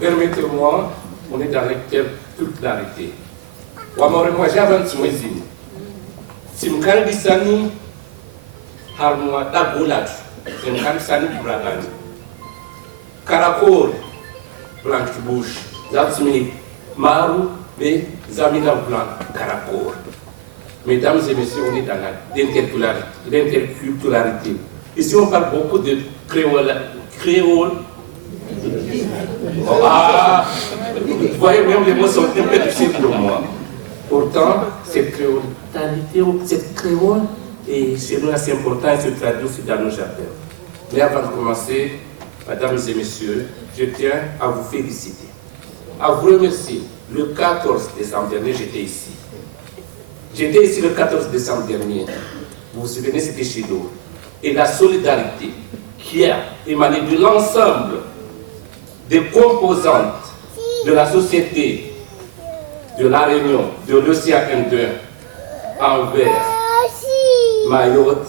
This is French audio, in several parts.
Permettez-moi, on est dans toute clarité. Moi, j'avance sur mes îles. Si je me dis harmois d'aboulat, je me dis brabani. Caracol, blanche bouche, Zatsumi, Maru, et Zamina blanc, Caracol. Mesdames et messieurs, on est dans l'interculturalité. Ici, on parle beaucoup de créole. Ah, vous voyez, même les mots sont un peu difficiles pour moi. Pourtant, cette créole, et chez nous, c'est important, elle se traduit aussi dans nos jardins. Mais avant de commencer, mesdames et messieurs, je tiens à vous féliciter, à vous remercier. Le 14 décembre dernier, j'étais ici. J'étais ici le 14 décembre dernier. Vous vous souvenez, c'était chez nous. Et la solidarité qui a émané de l'ensemble des composantes de la société de La Réunion, de l'océan Indien, envers Mayotte,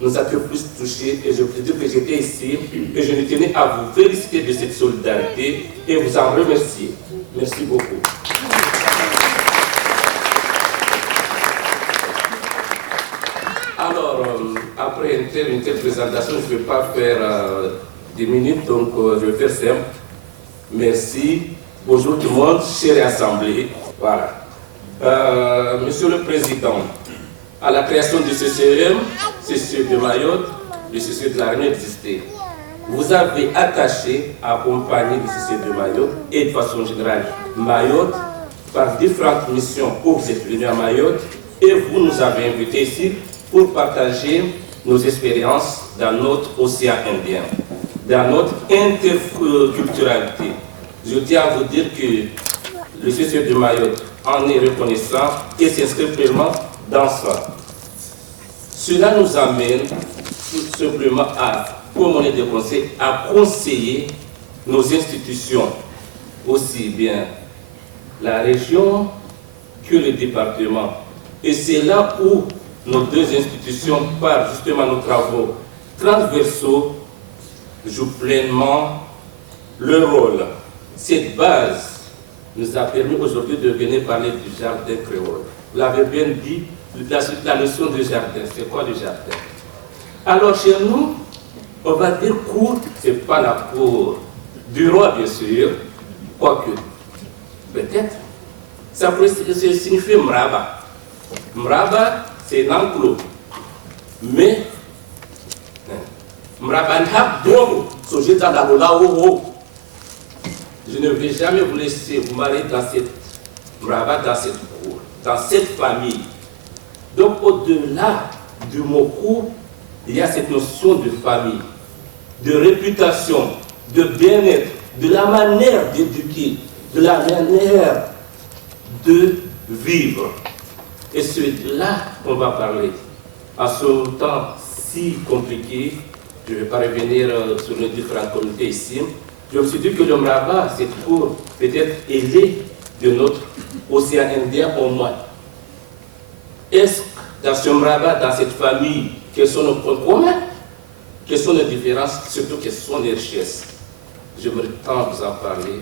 nous a plus touchés. Et je peux dire que j'étais ici et je tenais à vous féliciter de cette solidarité et vous en remercier. Merci beaucoup. Alors, après une telle présentation, je ne vais pas faire 10 minutes, donc je vais faire simple. Merci. Bonjour tout le monde, chère assemblée. Voilà. Monsieur le Président, à la création du CCEM, CCE de Mayotte, le CCE de La Réunion existait. Vous avez attaché à accompagner le CCE de Mayotte et de façon générale Mayotte par différentes missions où vous êtes venus à Mayotte et vous nous avez invités ici pour partager nos expériences dans notre océan Indien, dans notre interculturalité. Je tiens à vous dire que le CCE de Mayotte en est reconnaissant et s'inscrit pleinement dans ça. Cela nous amène tout simplement à, comme on est de conseil, à conseiller nos institutions, aussi bien la région que le département. Et c'est là où nos deux institutions, par justement nos travaux transversaux, jouent pleinement leur rôle. Cette base nous a permis aujourd'hui de venir parler du jardin créole. Vous l'avez bien dit, la notion de jardin, c'est quoi le jardin? Alors chez nous, on va dire cour, ce n'est pas la cour du roi bien sûr, quoique, peut-être, ça pourrait signifier mraba. Mraba, c'est un enclos. Mais, mraba n'a bon, je ne vais jamais vous laisser vous marier dans cette mraba, dans cette cour, dans cette famille. Donc au-delà du mot cour, il y a cette notion de famille, de réputation, de bien-être, de la manière d'éduquer, de la manière de vivre. Et c'est là qu'on va parler. À ce temps si compliqué, je ne vais pas revenir sur les différents comités ici, je me suis dit que le Mraba, cette cour, peut-être ailée de notre océan Indien au moins. Est-ce que dans ce Mraba, dans cette famille, quels sont nos points communs? Quelles sont les différences? Surtout, quelles sont les richesses? J'aimerais tant vous en parler,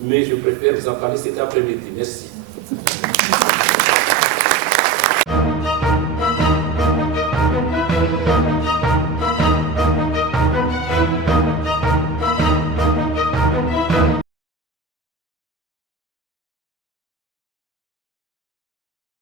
mais je préfère vous en parler cet après-midi. Merci.